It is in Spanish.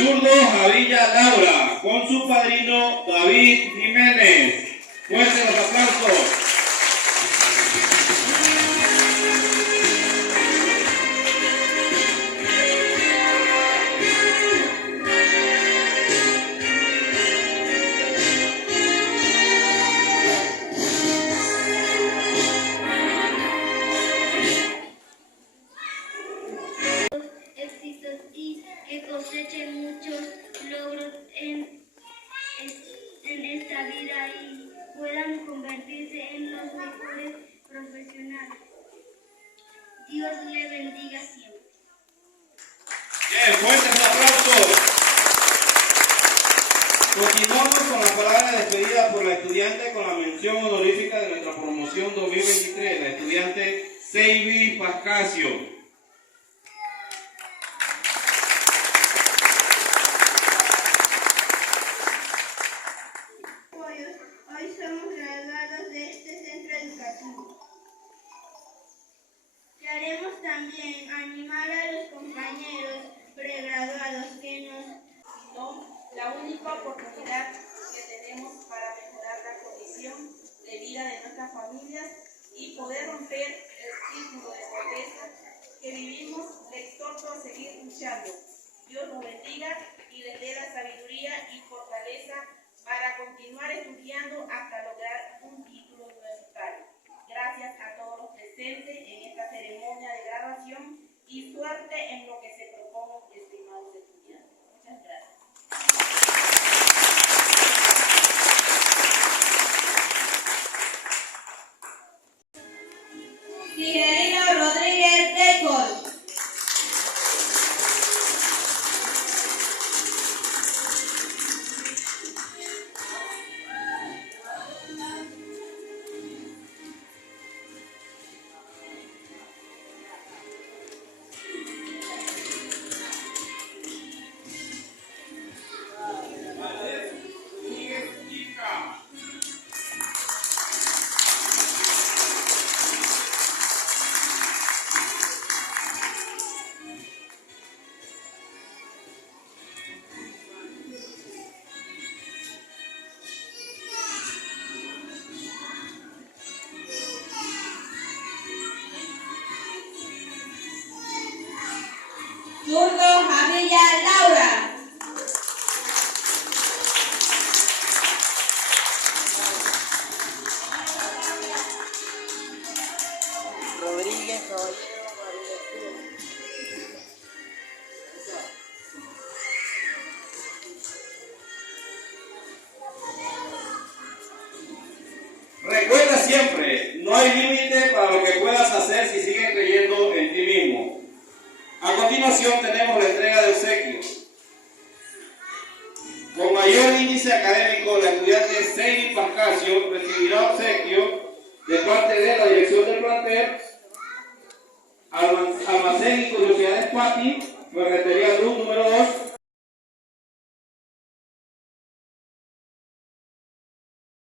Zurdo Javilla Laura, con su padrino David Jiménez. Fuertes los aplausos. Que cosechen muchos logros en esta vida y puedan convertirse en los mejores profesionales. Dios le bendiga siempre. Bien, fuertes aplausos. Continuamos con la palabra de despedida por la estudiante con la mención honorífica de nuestra promoción 2023, la estudiante Seiby Pascasio. Hoy somos graduados de este centro educativo. Queremos también animar a los compañeros pregraduados que nos son la única oportunidad que tenemos para mejorar la condición de vida de nuestras familias y poder romper el círculo de pobreza que vivimos. Les exhorto a seguir luchando. Dios los bendiga y les dé la sabiduría y fortaleza para continuar estudiando hasta lograr un título universitario. Gracias a todos los presentes en esta ceremonia de graduación y suerte en lo que se propongan, estimados estudiantes. Muchas gracias. Miguelino Rodríguez Decol. Zurdo Javilla Laura. Rodríguez Recuerda siempre, no hay límite para lo que puedas hacer si sigues creyendo en ti mismo. A continuación tenemos la entrega de obsequios. Con mayor índice académico, la estudiante Seiby Pascasio recibirá obsequio de parte de la dirección del plantel, Almacén y Curiosidades Pati, Ferretería Luz número 2,